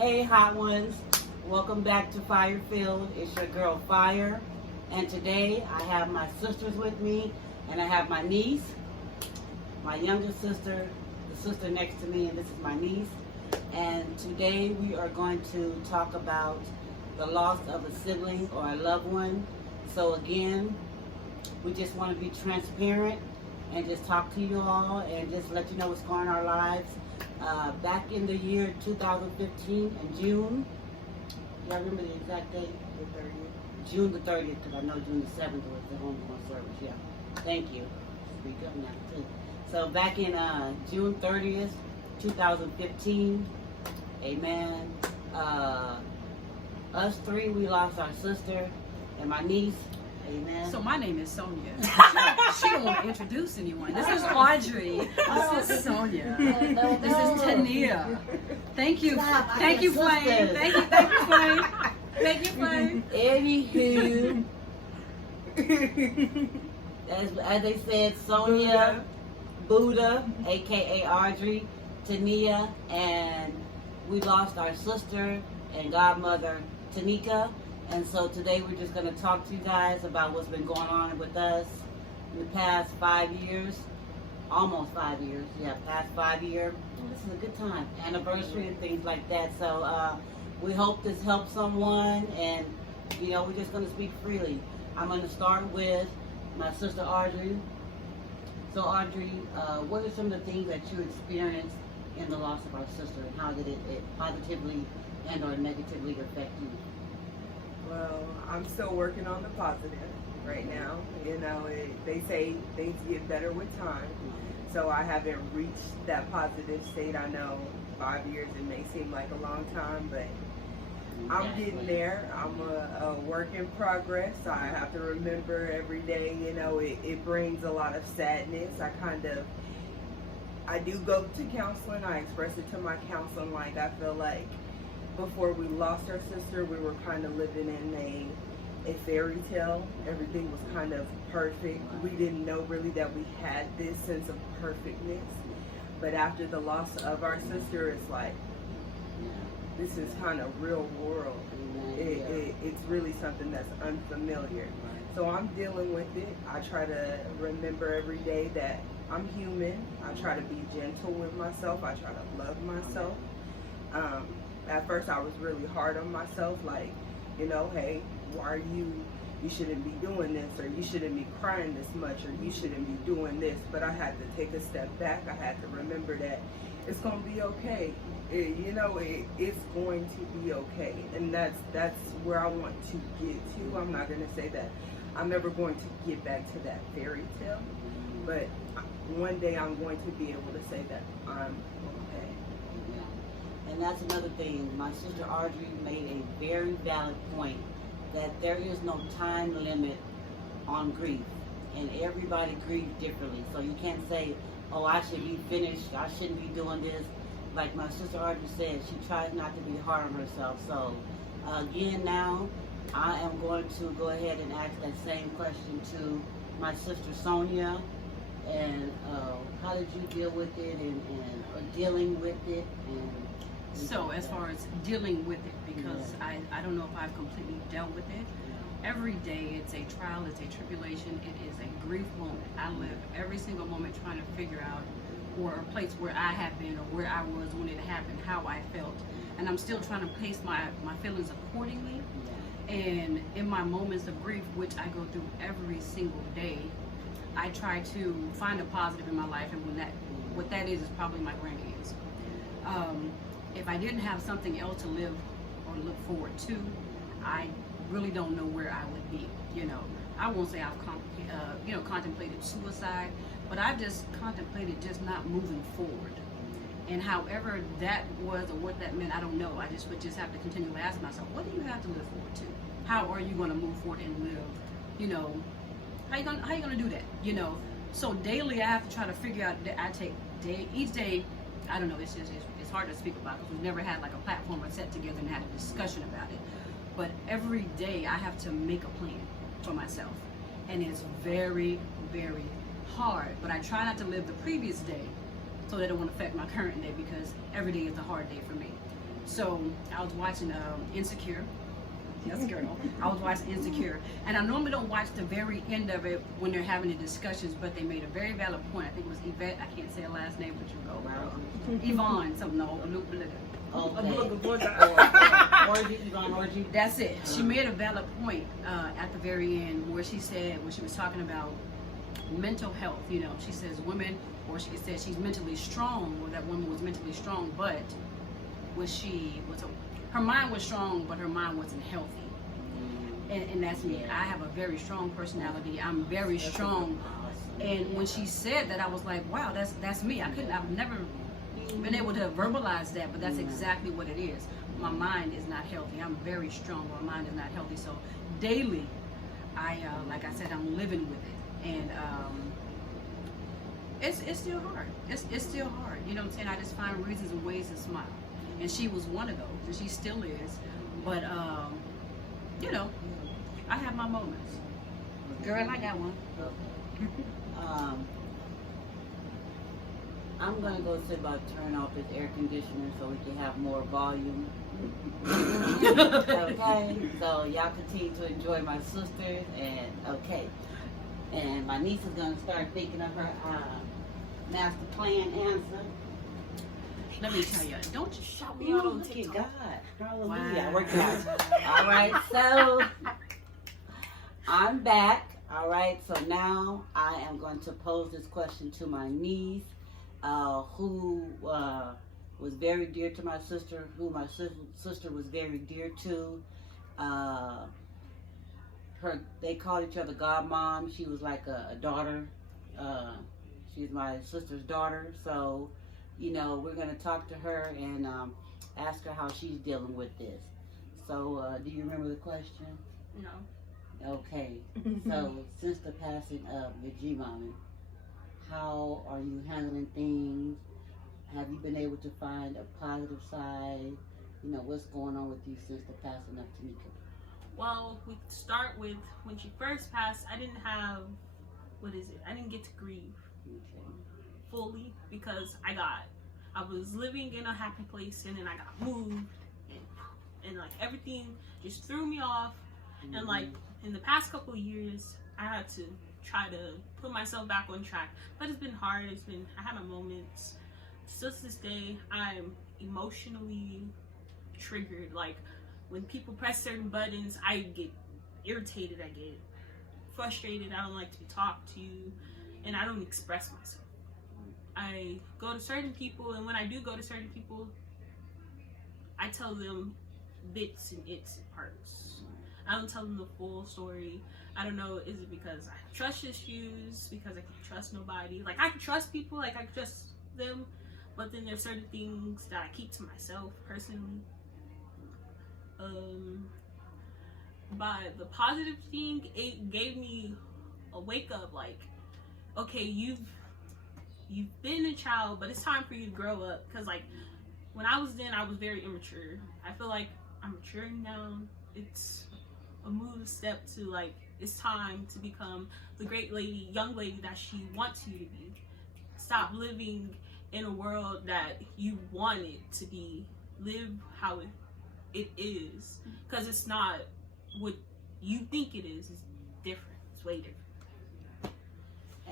Hey, hot ones. Welcome back to Firefield. It's your girl, Fire. And today I have my sisters with me, and I have my niece, my younger sister, the sister next to me, and this is my niece. And today we are going to talk about the loss of a sibling or a loved one. So again, we just want to be transparent and just talk to you all and just let you know what's going on in our lives. Back in the year 2015 in June, y'all remember the exact date? The 30th. June the 30th, because I know June the 7th was the homegoing service. Yeah, thank you. Speak up now too. So back in June 30th, 2015, amen. Us three, we lost our sister and my niece. Amen. So my name is Sonia. She don't want to introduce anyone. This is Audrey. This is Sonia. This is Tania. Thank you. Thank you, Flame. Thank you, Flame. Thank you, Flame. Anywho, as they said, Sonia, Buddha, aka Audrey, Tania, and we lost our sister and godmother, Tanika. And so today we're just going to talk to you guys about what's been going on with us in the past 5 years, almost 5 years, yeah, past 5 years. This is a good time, anniversary and things like that. So we hope this helps someone, and you know, we're just going to speak freely. I'm going to start with my sister Audrey. So Audrey, what are some of the things that you experienced in the loss of our sister, and how did it positively and or negatively affect you? Well, I'm still working on the positive right now. You know, they say things get better with time. So I haven't reached that positive state. I know 5 years, it may seem like a long time, but I'm getting there. I'm a work in progress. I have to remember every day, you know, it brings a lot of sadness. I do go to counseling. I express it to my counseling. Like, I feel like before we lost our sister, we were kind of living in a fairy tale. Everything was kind of perfect. We didn't know really that we had this sense of perfectness. But after the loss of our sister, it's like, this is kind of real world. It's really something that's unfamiliar. So I'm dealing with it. I try to remember every day that I'm human. I try to be gentle with myself. I try to love myself. At first I was really hard on myself, like, you know, hey, why are you shouldn't be doing this, or you shouldn't be crying this much, or you shouldn't be doing this. But I had to take a step back. I had to remember that it's going to be okay. It's going to be okay. And that's where I want to get to. I'm not going to say that I'm ever going to get back to that fairy tale, but one day I'm going to be able to say that I'm okay. And that's another thing. My sister Audrey made a very valid point that there is no time limit on grief, and everybody grieves differently. So you can't say, oh, I should be finished, I shouldn't be doing this. Like my sister Audrey said, she tries not to be hard on herself. So again, now I am going to go ahead and ask that same question to my sister Sonia. And how did you deal with it, and dealing with it? So as far as dealing with it, because I don't know if I've completely dealt with it. Every day it's a trial, it's a tribulation, it is a grief moment. I live every single moment trying to figure out, or a place where I have been, or where I was when it happened, how I felt. And I'm still trying to pace my feelings accordingly. And in my moments of grief, which I go through every single day, I try to find a positive in my life, and what that is probably my grandkids. If I didn't have something else to live or look forward to, I really don't know where I would be. You know, I won't say I've contemplated suicide, but I've just contemplated just not moving forward. And however that was, or what that meant, I don't know. I just would just have to continually ask myself, what do you have to live forward to? How are you going to move forward and live? You know, how you gonna do that? You know, so daily I have to try to figure out that I take each day. I don't know. It's hard to speak about because we've never had like a platform or set together and had a discussion about it. But every day I have to make a plan for myself, and it's very, very hard. But I try not to live the previous day so that it won't affect my current day, because every day is a hard day for me. So I was watching Insecure. Yes, girl. I was watching Insecure, and I normally don't watch the very end of it when they're having the discussions, but they made a very valid point. I think it was Yvette. I can't say her last name, but you go, girl. Yvonne, something. No, Orgy. That's it. She made a valid point at the very end where she said, when she was talking about mental health, you know, she says women, or she said she's mentally strong, or that woman was mentally strong, but her mind was strong, but her mind wasn't healthy. And that's me. I have a very strong personality. I'm very strong. And when she said that, I was like, wow, that's me. I've never been able to verbalize that, but that's exactly what it is. My mind is not healthy. I'm very strong. My mind is not healthy. So daily, like I said, I'm living with it. And it's still hard. It's still hard. You know what I'm saying? I just find reasons and ways to smile. And she was one of those, and she still is. But you know, I have my moments. Girl, I got one. I'm gonna go see about turn off this air conditioner so we can have more volume. Okay, so y'all continue to enjoy my sisters, and okay. And my niece is gonna start thinking of her master plan answer. Let me tell you, don't you shout me out on TikTok. God, hallelujah. Wow. I worked out. All right, so I'm back. All right, so now I am going to pose this question to my niece, who was very dear to my sister, who my sister was very dear to. They called each other godmom. She was like a daughter. She's my sister's daughter. So, you know, we're going to talk to her and ask her how she's dealing with this. So, do you remember the question? No. Okay. So, since the passing of your G-Mommy, how are you handling things? Have you been able to find a positive side? You know, what's going on with you since the passing of Tamika? Well, we start with when she first passed, I didn't have, I didn't get to grieve fully because I was living in a happy place, and then I got moved, and like everything just threw me off. And like in the past couple of years, I had to try to put myself back on track, but it's been hard. I had my moments. Still to this day, I'm emotionally triggered. Like when people press certain buttons, I get irritated, I get frustrated, I don't like to be talked to, and I don't express myself. I go to certain people, and when I do go to certain people, I tell them bits and its and parts. I don't tell them the full story. I don't know, is it because I have trust issues, because I can't trust nobody? Like, I can trust people, like I can trust them, but then there's certain things that I keep to myself personally. But the positive thing, it gave me a wake up, like, okay, you've been a child, but it's time for you to grow up. Because like when I was very immature. I feel like I'm maturing now. It's a move step to like, it's time to become the great lady, young lady that she wants you to be. Stop living in a world that you want it to be. Live how it is, because it's not what you think it is. It's different. It's way different.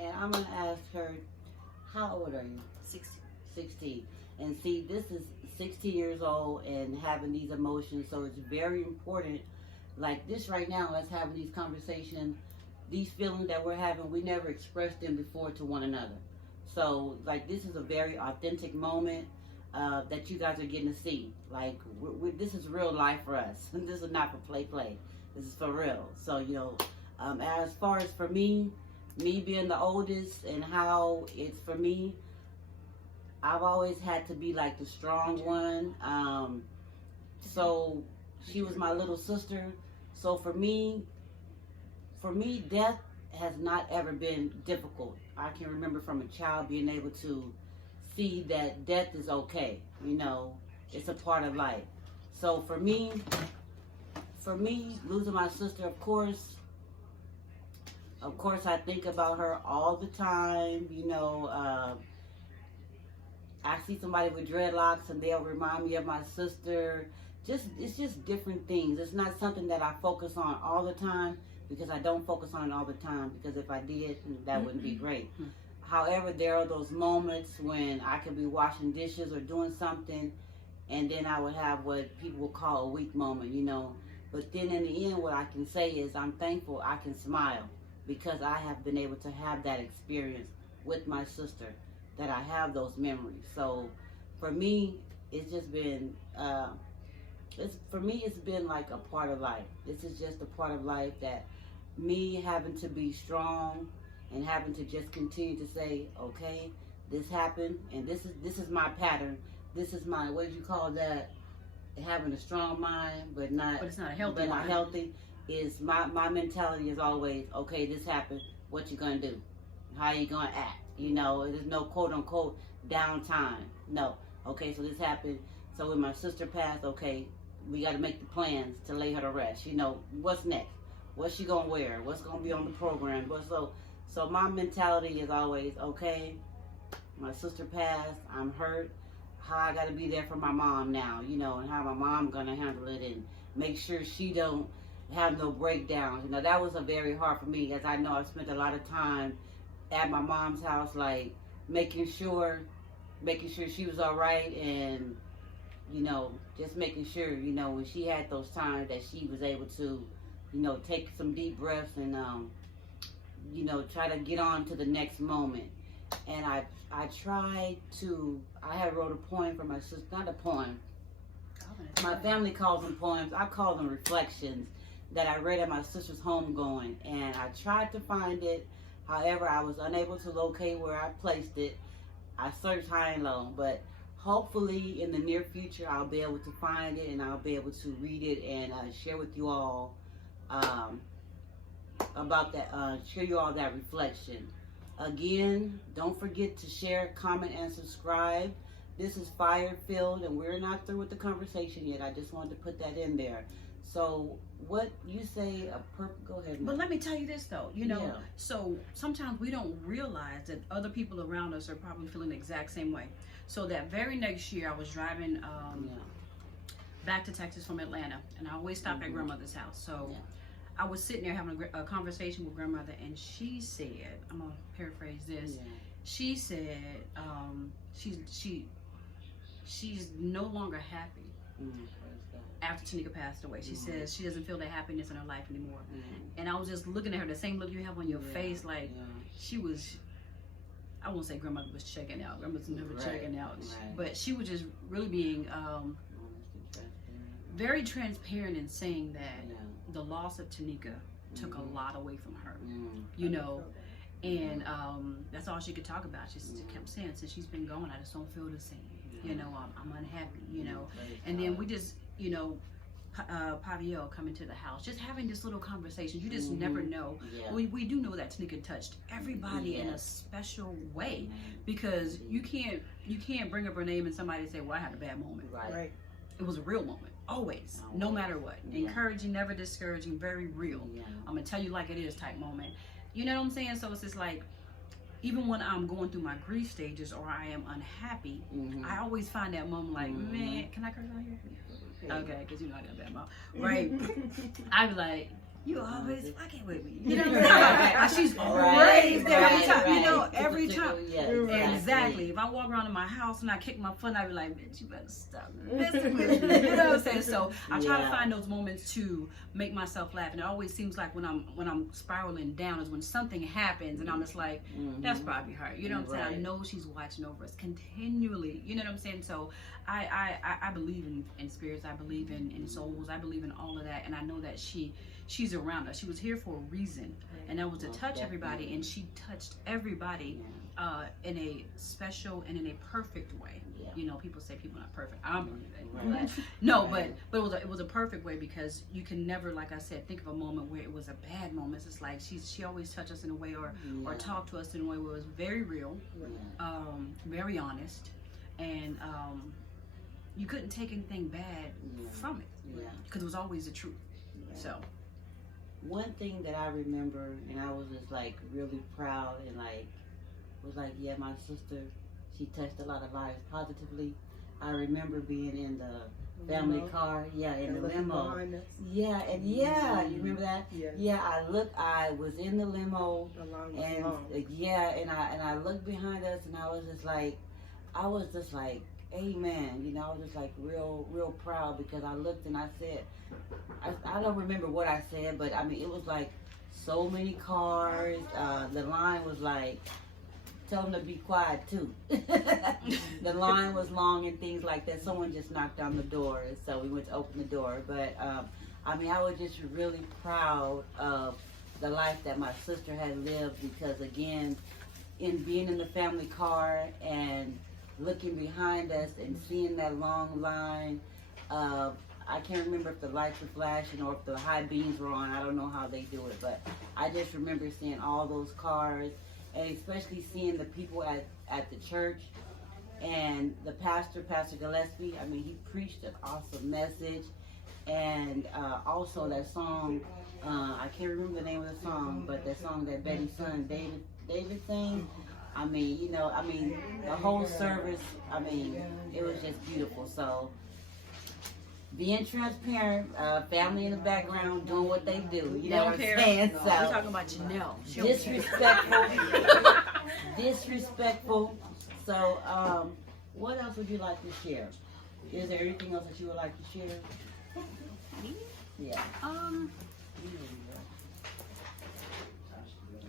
And I'm going to ask her, how old are you? 16. 16. And see, this is 60 years old and having these emotions, so it's very important. Like this right now, us having these conversations, these feelings that we're having, we never expressed them before to one another. So, like, this is a very authentic moment that you guys are getting to see. Like, this is real life for us. This is not for play. This is for real. So, you know, as far as for me being the oldest and how it's for me, I've always had to be like the strong one. So she was my little sister. So for me, death has not ever been difficult. I can remember from a child being able to see that death is okay. You know, it's a part of life. So for me, losing my sister, of course, I think about her all the time. You know, I see somebody with dreadlocks and they'll remind me of my sister. It's just different things. It's not something that I focus on all the time, because I don't focus on it all the time, because if I did, that wouldn't be great. However, there are those moments when I could be washing dishes or doing something, and then I would have what people would call a weak moment, you know. But then in the end, what I can say is I'm thankful I can smile, because I have been able to have that experience with my sister, that I have those memories. So for me, it's just been, it's been like a part of life. This is just a part of life, that me having to be strong and having to just continue to say, okay, this happened, and this is my pattern. This is my, what did you call that? Having a strong mind, but it's not a healthy mind. Not healthy. Is my mentality is always, okay, this happened. What you gonna do? How you gonna act? You know, there's no quote unquote downtime. No. Okay, so this happened. So when my sister passed, okay, we got to make the plans to lay her to rest. You know, what's next? What's she gonna wear? What's gonna be on the program? So my mentality is always, okay, my sister passed. I'm hurt. How I got to be there for my mom now, you know, and how my mom gonna handle it, and make sure she don't have no breakdowns. You know, that was a very hard for me, as I know I've spent a lot of time at my mom's house, like making sure she was all right, and you know, just making sure, you know, when she had those times, that she was able to, you know, take some deep breaths and you know, try to get on to the next moment. And I had wrote a poem for my sister, not a poem. My family calls them poems. I call them reflections, that I read at my sister's homegoing, and I tried to find it. However, I was unable to locate where I placed it. I searched high and low, but hopefully in the near future I'll be able to find it, and I'll be able to read it and share with you all about that. Share you all that reflection. Again, don't forget to share, comment, and subscribe. This is Fire Filled, and we're not through with the conversation yet. I just wanted to put that in there. So what you say, go ahead. But let me tell you this though, you know, so sometimes we don't realize that other people around us are probably feeling the exact same way. So that very next year I was driving back to Texas from Atlanta, and I always stop at grandmother's house. So I was sitting there having a conversation with grandmother, and she said, I'm gonna paraphrase this. She said she's no longer happy after Tanika passed away. She says she doesn't feel that happiness in her life anymore. And I was just looking at her, the same look you have on your face, like she was, I won't say grandmother was checking out. Grandmother's never checking out. But she was just really being very transparent in saying that the loss of Tanika took a lot away from her, you know. And that's all she could talk about. She kept saying, since she's been gone, I just don't feel the same. You know, I'm unhappy, you know. And then we just, you know, Paviel coming to the house, just having this little conversation. You just never know. We do know that Tanika touched everybody in a special way, because you can't bring up her name and somebody say, well, I had a bad moment. Right. It was a real moment, always, no matter what. Encouraging, never discouraging, very real. I'm gonna tell you like it is type moment. You know what I'm saying? So it's just like, even when I'm going through my grief stages or I am unhappy, I always find that moment like, man, can I curse out here? Okay, because you know I got a bad mouth. Right? I be like, you always fucking with me. You know what I'm saying? She's always there every time. You know, every time. Exactly. If I walk around in my house and I kick my foot, I be like, bitch, you better stop messing with me. You know what I'm saying? So I try to find those moments to make myself laugh. And it always seems like when I'm spiraling down is when something happens and I'm just like, that's probably her. You know what I'm saying? I know she's watching over us continually. You know what I'm saying? So I believe in spirits. I believe in souls. I believe in all of that. And I know that she's around us. She was here for a reason, and that was to touch everybody, and she touched everybody in a special and in a perfect way. You know, people say people are not perfect. I'm no, but it was a perfect way, because you can never, like I said, think of a moment where it was a bad moment. It's just like she always touched us in a way or talked to us in a way where it was very real, very honest, and you couldn't take anything bad from it, because it was always the truth. So one thing that I remember, and I was just like really proud, and like was like, yeah, my sister, She touched a lot of lives positively. I remember being in the family car, in the limo. Yeah, and you remember that? Yeah. I was in the limo, and I looked behind us, and I was just like, amen. You know, I was just like real proud, because I looked and I said, I don't remember what I said, but I mean, it was like so many cars. The line was like, tell them to be quiet too. The line was long and things like that. Someone just knocked on the door, so we went to open the door. But I mean, I was just really proud of the life that my sister had lived, because again, in being in the family car and looking behind us and seeing that long line, I can't remember if the lights were flashing or if the high beams were on. I don't know how they do it, but I just remember seeing all those cars, and especially seeing the people at the church, and the Pastor Gillespie. I mean, he preached an awesome message, and also that song, I can't remember the name of the song, but that song that Betty's son David sang. I mean, the whole service, I mean, it was just beautiful. So being transparent, family in the background doing what they do. You know what I'm saying? So we're talking about Janelle. Disrespectful. So, what else would you like to share? Is there anything else that you would like to share? Yeah.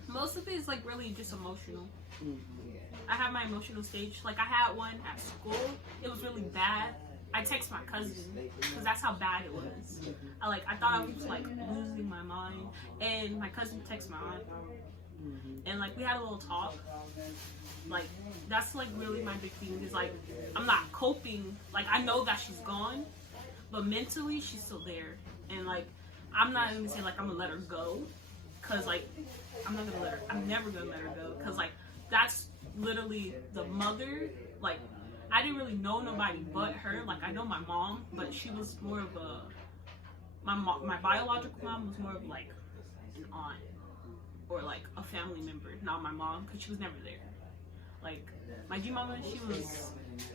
Most of it is like really just emotional. Mm-hmm. I have my emotional stage. Like I had one at school. It was really bad. I text my cousin because that's how bad it was. I thought I was like losing my mind, and my cousin texted my aunt, and like we had a little talk. Like that's like really my big thing is like I'm not coping. Like I know that she's gone, but mentally she's still there, and like I'm not even saying like I'm gonna let her go, cause like I'm never gonna let her go, cause like that's literally the mother. Like I didn't really know nobody but her. Like I know my mom, but she was more of my biological mom was more of like an aunt or like a family member, not my mom, because she was never there. Like my G mama, she was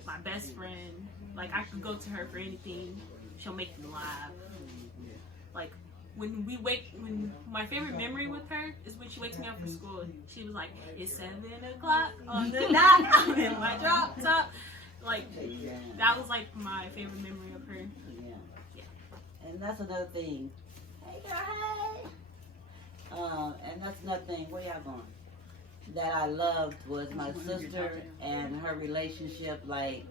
my best friend. Like I could go to her for anything. She'll make me laugh. Like when my favorite memory with her is when she wakes me up for school. She was like, "It's 7 o'clock on the dot. I'm in my drop top." Like that was like my favorite memory of her. Yeah. And that's another thing. Hey girl, hey. And that's another thing. Where y'all going? That I loved was my sister and her relationship. Like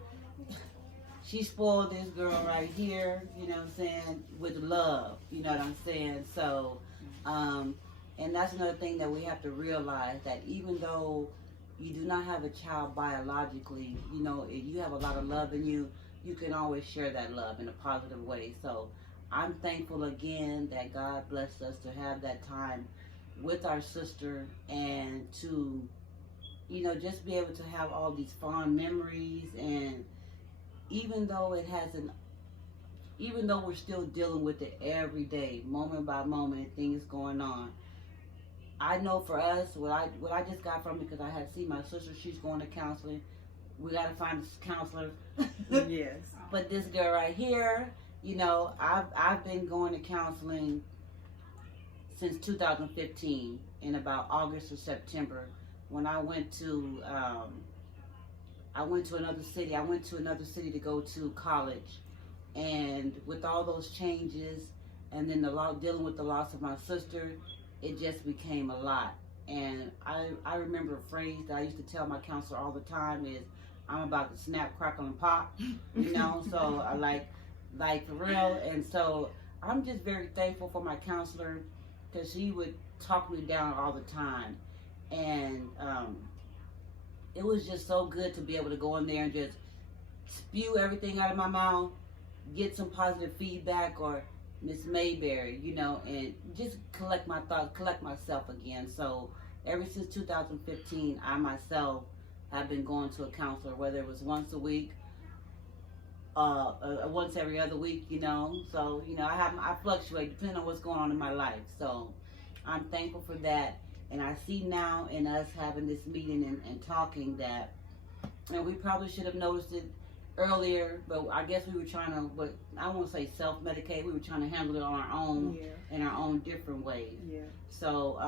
she spoiled this girl right here. You know what I'm saying? With love. You know what I'm saying? So, and that's another thing that we have to realize, that even though you do not have a child biologically, you know, if you have a lot of love in you, you can always share that love in a positive way. So I'm thankful again that God blessed us to have that time with our sister, and to, you know, just be able to have all these fond memories. And even though we're still dealing with it every day, moment by moment, things going on, I know for us, what I just got from it, because I had seen my sister, she's going to counseling. We got to find a counselor. Yes. But this girl right here, you know, I've been going to counseling since 2015, in about August or September, when I went to another city. I went to another city to go to college, and with all those changes, and then dealing with the loss of my sister, it just became a lot. And I remember a phrase that I used to tell my counselor all the time is, I'm about to snap, crackle, and pop, you know. So I like for real. And so I'm just very thankful for my counselor, because she would talk me down all the time. And it was just so good to be able to go in there and just spew everything out of my mouth, get some positive feedback, or Miss Mayberry, you know, and just collect my thoughts, collect myself again. So ever since 2015, I myself have been going to a counselor, whether it was once a week, once every other week, you know. So, you know, I fluctuate depending on what's going on in my life. So I'm thankful for that. And I see now in us having this meeting and talking that And we probably should have noticed it earlier, but I guess we were trying to, but I won't say self-medicate. We were trying to handle it on our own, in our own different ways. Yeah. So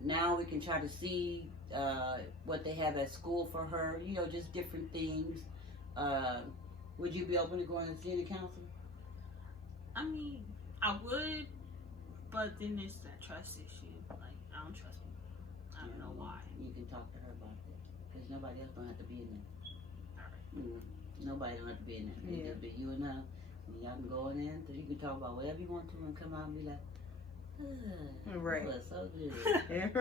now we can try to see what they have at school for her. You know, just different things. Would you be open to going and seeing a counselor? I mean, I would, but then there's that trust issue. Like, I don't trust people. I don't know why. You can talk to her about that, because nobody else don't have to be in there. Nobody don't have to be in there. It just be you and her. And y'all can go in there, so you can talk about whatever you want to, and come out and be like, right. That was so good. Right.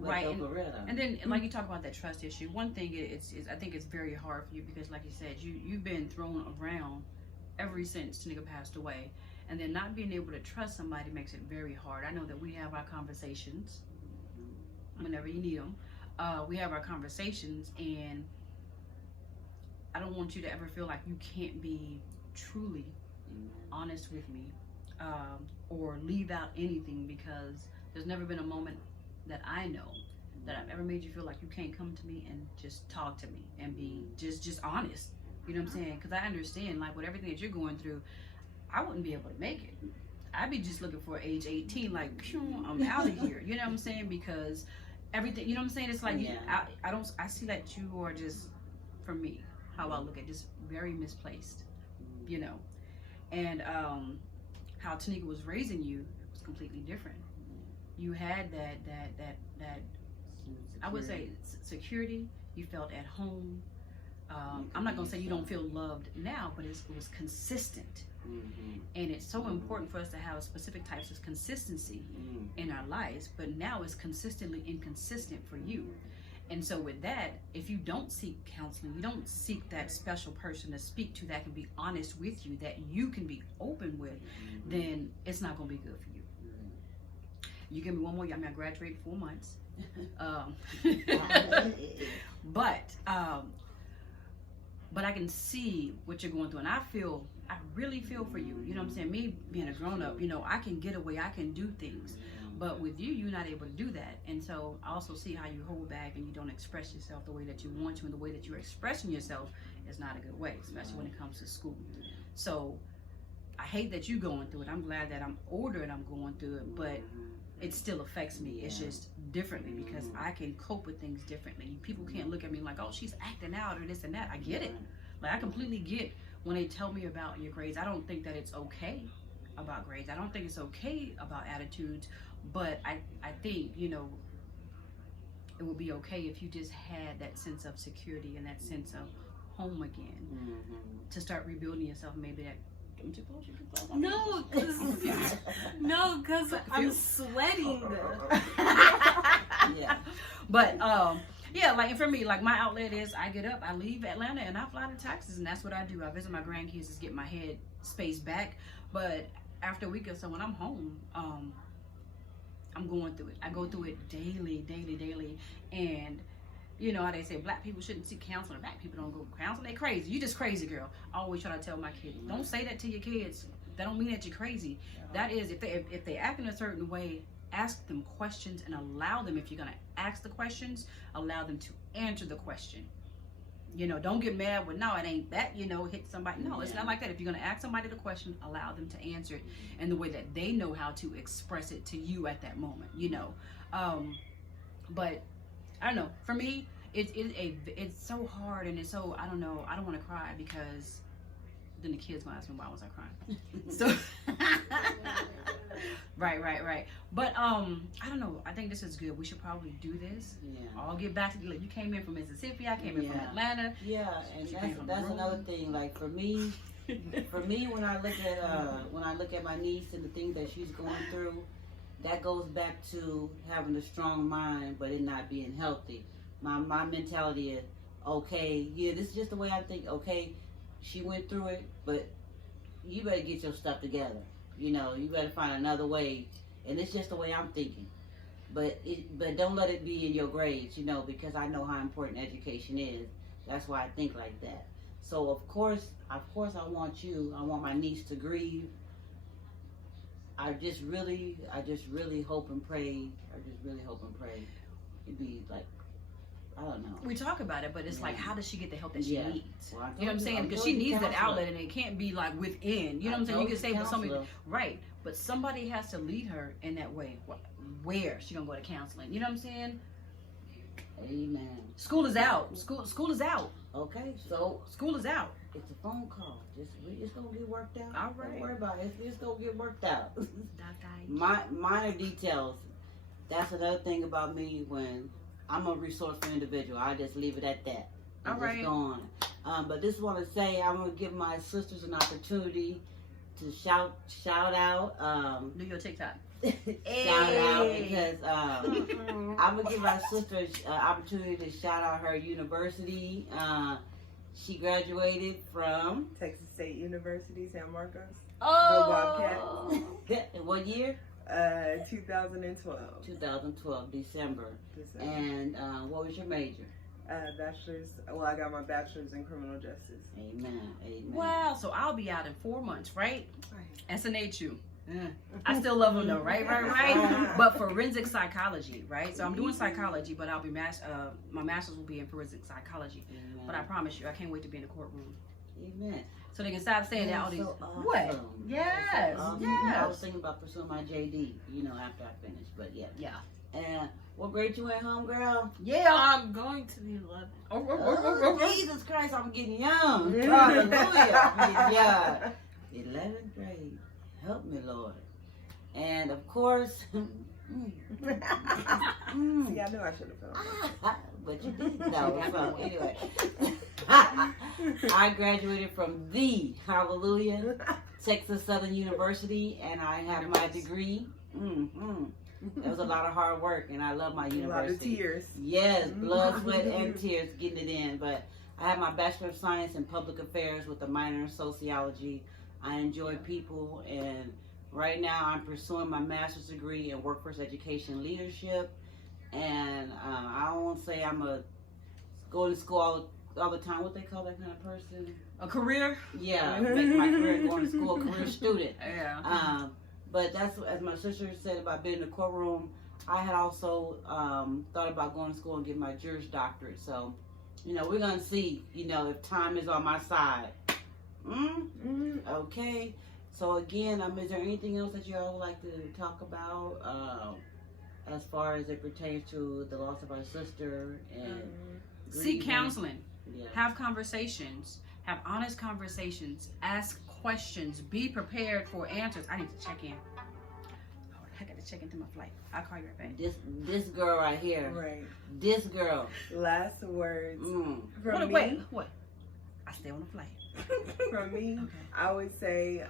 Right. For real, though. And then, like you talk about that trust issue, one thing is I think it's very hard for you because, like you said, you've been thrown around ever since Tanika passed away, and then not being able to trust somebody makes it very hard. I know that we have our conversations whenever you need them. We have our conversations, and I don't want you to ever feel like you can't be truly honest with me, or leave out anything, because there's never been a moment that I know that I've ever made you feel like you can't come to me and just talk to me and be just honest. You know what I'm saying? Because I understand, like, with everything that you're going through, I wouldn't be able to make it. I'd be just looking for age 18, like, I'm out of here. You know what I'm saying? Because everything, you know what I'm saying? It's like, I see that you are just, for me, how I look at, just very misplaced, you know. And how Tanika was raising you was completely different. You had that I would say security. You felt at home. I'm not gonna say you don't feel loved now, but it was consistent. And it's so important for us to have specific types of consistency in our lives, but now it's consistently inconsistent for you. And so with that, if you don't seek counseling, you don't seek that special person to speak to that can be honest with you, that you can be open with, then it's not going to be good for you. You give me one more year. I mean, I graduated 4 months. But I can see what you're going through, and I really feel for you. You know what I'm saying? Me being a grown-up, you know, I can get away, I can do things. But with you, you're not able to do that. And so I also see how you hold back and you don't express yourself the way that you want to, and the way that you're expressing yourself is not a good way, especially when it comes to school. So I hate that you're going through it. I'm glad that I'm older and I'm going through it, but it still affects me. It's just differently because I can cope with things differently. People can't look at me like, oh, she's acting out or this and that. I get it. Like, I completely get when they tell me about your grades. I don't think that it's okay about grades. I don't think it's okay about attitudes. But I think, you know, it would be okay if you just had that sense of security and that sense of home again to start rebuilding yourself. Maybe that. No, because I'm sweating. Yeah. But yeah, like for me, like my outlet is I get up, I leave Atlanta, and I fly to Texas, and that's what I do. I visit my grandkids, just get my head space back. But after a week or so, when I'm home, I'm going through it. I go through it daily. And you know how they say black people shouldn't seek counseling. Black people don't go to counseling. They crazy. You just crazy, girl. I always try to tell my kids, don't say that to your kids. That don't mean that you're crazy. That is, if they act in a certain way, ask them questions and allow them, if you're gonna ask the questions, allow them to answer the question. You know, don't get mad with, no, it ain't that, you know, hit somebody. No, it's not like that. If you're going to ask somebody the question, allow them to answer it in the way that they know how to express it to you at that moment, you know. But I don't know. For me, it's so hard, and it's so, I don't know. I don't want to cry because then the kids going to ask me why was I crying. So, right. But I don't know. I think this is good. We should probably do this. Yeah. I'll get back to you. You came in from Mississippi. I came in from Atlanta. Yeah, and that's another thing. Like for me, when I look at my niece and the things that she's going through, that goes back to having a strong mind, but it not being healthy. My mentality is, okay, yeah, this is just the way I think. Okay, she went through it, but you better get your stuff together. You know, you better find another way. And it's just the way I'm thinking. But don't let it be in your grades, you know, because I know how important education is. That's why I think like that. So of course I want my niece to grieve. I just really hope and pray. It'd be like I don't know. We talk about it, but it's like, how does she get the help that she Yeah. needs? Well, I You know what I'm told saying? I Because told she you needs that counselor. outlet, and it can't be like within. You know what I'm saying? You can say for somebody, right? But somebody has to lead her in that way. Where she gonna go to counseling? You know what I'm saying? Amen. School is out. School is out. Okay, so School is out. it's a phone call. It's gonna get worked out. All right. Don't worry about it. It's gonna get worked out. My, Minor details. That's another thing about me when I'm a resourceful individual. I just leave it at that. And All right. just go on. But this is what I say. I'm gonna give my sisters an opportunity to shout out. do your TikTok. Shout out because I'm gonna give my sister an opportunity to shout out her university. She graduated from Texas State University, San Marcos. Oh. what year? 2012. 2012, December. And what was your major? Bachelor's. Well, I got my bachelor's in criminal justice. Amen. Amen. Wow. So I'll be out in 4 months, right? SNHU. I still love them though, right? But forensic psychology, right? So I'm doing psychology, but I'll be my master's will be in forensic psychology. Amen. But I promise you, I can't wait to be in the courtroom. Amen. So they can stop saying that all these. So awesome. What? Yes. I was Yes. thinking about pursuing my JD, after I finish. But yeah. Yeah. And what grade you in, homegirl? Yeah. I'm going to the 11th. Oh, Jesus Christ, I'm getting young. Hallelujah. I'm getting young. 11th grade. Help me, Lord. And of course, See, I knew I should have felt. but you did know. So anyway, I graduated from the Hallelujah Texas Southern University, and I have my degree. It was a lot of hard work, and I love my university. A lot of tears. Yes, blood, sweat, and tears getting it in. But I have my Bachelor of Science in Public Affairs with a minor in Sociology. I enjoy people, and right now I'm pursuing my master's degree in workforce education leadership. And I won't say I'm a go to school all the time. What they call that kind of person? A career? Yeah, make my career going to school, career student. Yeah. But that's, as my sister said about being in the courtroom, I had also thought about going to school and getting my Juris Doctorate. So, we're going to see, if time is on my side. Okay. So again, is there anything else that y'all would like to talk about as far as it pertains to the loss of our sister and Seek grieving? counseling. Yeah. Have conversations. Have honest conversations. Ask questions. Be prepared for answers. I need to check in. Oh, I got to check into my flight. I'll call you right back. This girl right here. Right. This girl. Last words from me. Wait. I stay on the flight. From me, Okay. I would say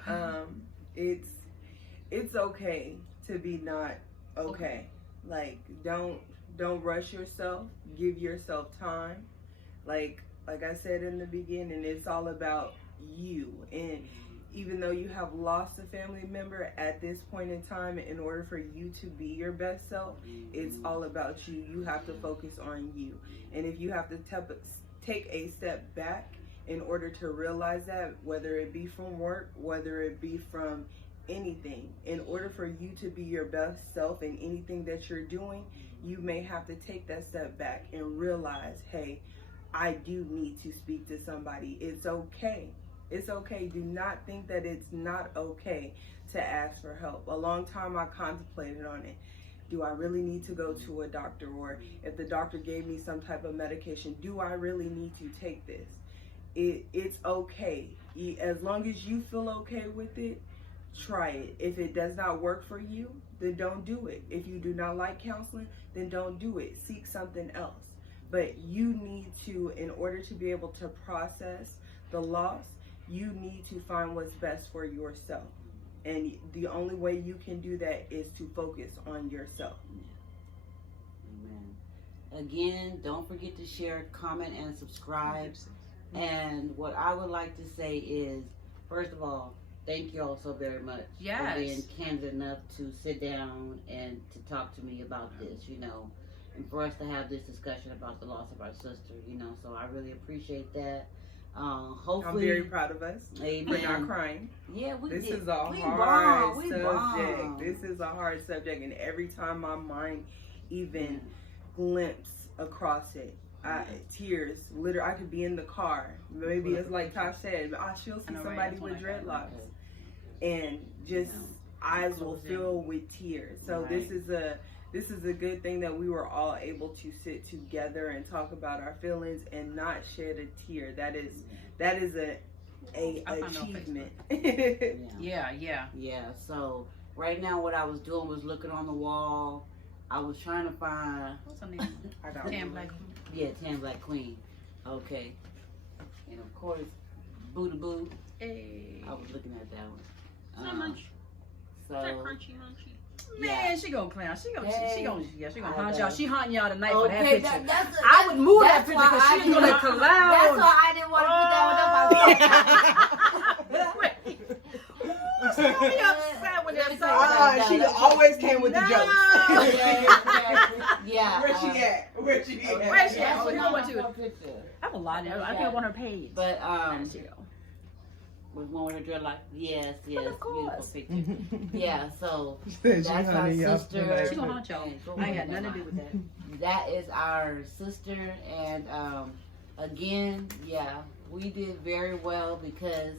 it's okay to be not okay. Like don't rush yourself. Give yourself time. Like I said in the beginning, it's all about you. And even though you have lost a family member at this point in time, in order for you to be your best self, it's all about you. You have to focus on you. And if you have to take a step back in order to realize that, whether it be from work, whether it be from anything, in order for you to be your best self in anything that you're doing, you may have to take that step back and realize, hey, I do need to speak to somebody. It's okay. It's okay. Do not think that it's not okay to ask for help. A long time I contemplated on it. Do I really need to go to a doctor? Or if the doctor gave me some type of medication, do I really need to take this? It's okay. As long as you feel okay with it, try it. If it does not work for you, then don't do it. If you do not like counseling, then don't do it. Seek something else. But you need to, in order to be able to process the loss, you need to find what's best for yourself. And the only way you can do that is to focus on yourself. Amen. Again, don't forget to share, comment, and subscribe. And what I would like to say is, first of all, thank you all so very much for being candid enough to sit down and to talk to me about this, and for us to have this discussion about the loss of our sister, so I really appreciate that. Hopefully, I'm very proud of us. Amen. For not crying. Yeah, we This did. is a We hard bombed. subject. This is a hard subject, and every time my mind even glimpse across it, tears. Literally, I could be in the car. Maybe it's like Tosh said, she'll see somebody with dreadlocks, and just eyes will fill with tears. So this is a good thing that we were all able to sit together and talk about our feelings and not shed a tear. That is a achievement. Yeah. So right now, what I was doing was looking on the wall. I was trying to find. What's her name? Tan Blaq Queen. Yeah, Tan Blaq Queen. Okay. And of course, Buddha Boo. Hey. I was looking at that one. It's not much. So That crunchy. Man, she gonna clown. She gonna haunt I y'all. know. She haunting y'all tonight for that okay, picture. I would move that picture because she's gonna clown. That's why I didn't want to put that one up. She upset when they say She always came with the jokes. Yeah. Where she at? Where she at? Oh, no, what you? I have a lot there. I think I'm on her page. But There she go. with one with her dreadlock. Yes, But of course. beautiful picture. Yeah, so That's that's our sister. She gonna haunt y'all. I ain't got nothing to do with that. That is our sister, and again, yeah, we did very well because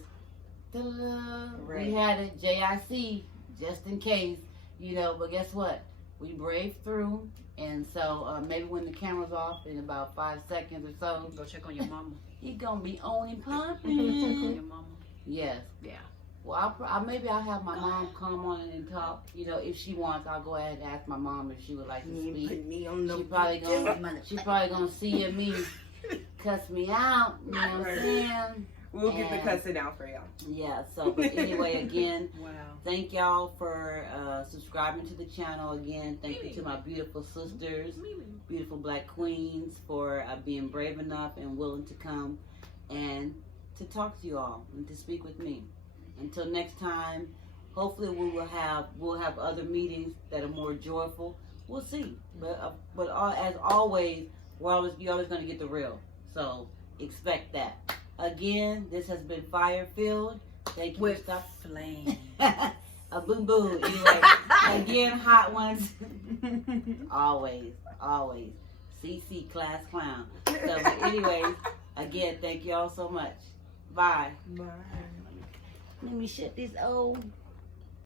we had a JIC just in case, but guess what? We braved through, and so maybe when the camera's off in about 5 seconds or so, Go check on your mama. he gonna be on and Check on pumping. your mama. Yes. Yeah. Well, Maybe I'll have my mom come on and talk. If she wants, I'll go ahead and ask my mom if she would like to speak. Put me on the She probably gonna see me cuss me out. You know what I'm saying? We'll get the cussing out for y'all. Yeah. So, but anyway, again, Wow. thank y'all for subscribing to the channel. Again, thank you to my beautiful sisters, beautiful Blaq Queens, for being brave enough and willing to come and to talk to you all and to speak with me. Until next time, hopefully we'll have other meetings that are more joyful. We'll see. But as always, you're always going to get the real. So expect that. Again, this has been Fire Filled. Thank you. With flame. A boom boom. Anyway, again, hot ones. always. CC class clown. So, but anyways, again, thank you all so much. Bye. Bye. Let me shut this old.